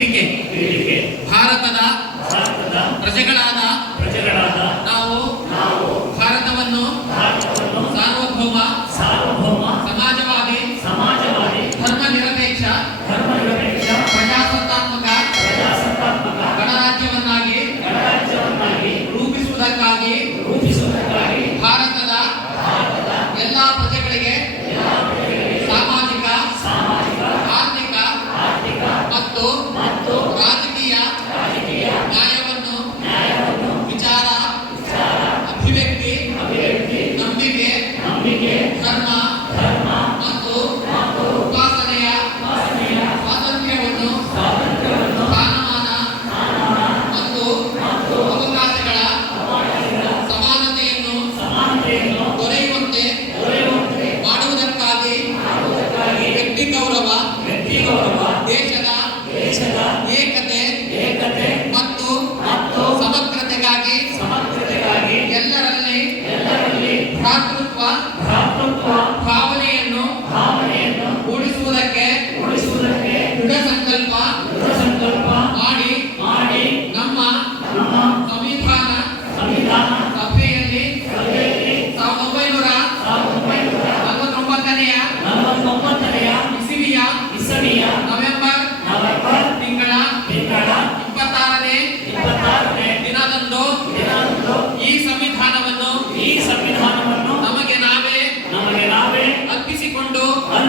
ಪೀಳಿಗೆ ಭಾರತದ ಭಾರತದ ಪ್ರಜೆಗಳಾದ ಪ್ರಜೆಗಳಾದ ನಾವು ನಾವು ಭಾರತವನ್ನು ಸಾರ್ವಭೌಮ ಸಾರ್ವಭೌಮ ಸಮಾಜವಾದಿ ಸಮಾಜವಾದಿ ಧರ್ಮ ನಿರಪೇಕ್ಷ ಧರ್ಮನಿರಪೇಕ್ಷ ಪ್ರಜಾಸತ್ತಾತ್ಮಕ ಪ್ರಜಾಸತ್ತಾತ್ಮಕ ಗಣರಾಜ್ಯವನ್ನಾಗಿ ಗಣರಾಜ್ಯವನ್ನಾಗಿ ರೂಪಿಸುವುದಕ್ಕಾಗಿ ರೂಪಿಸುವುದಕ್ಕಾಗಿ ಭಾರತದ ಎಲ್ಲಾ ಪ್ರಜೆಗಳಿಗೆ ದೇಶದ ದೇಶದ ಏಕತೆ ಏಕತೆ ಮತ್ತು ಮತ್ತು ಸಮಗ್ರತೆಗಾಗಿ ಸಮಗ್ರತೆಗಾಗಿ ಎಲ್ಲರಲ್ಲಿ ಎಲ್ಲರಲ್ಲಿ ಭ್ರಾತೃತ್ವ ಭ್ರಾತೃತ್ವ ಭಾವನೆಯನ್ನು ಭಾವನೆಯನ್ನು ಮೂಡಿಸುವುದಕ್ಕೆ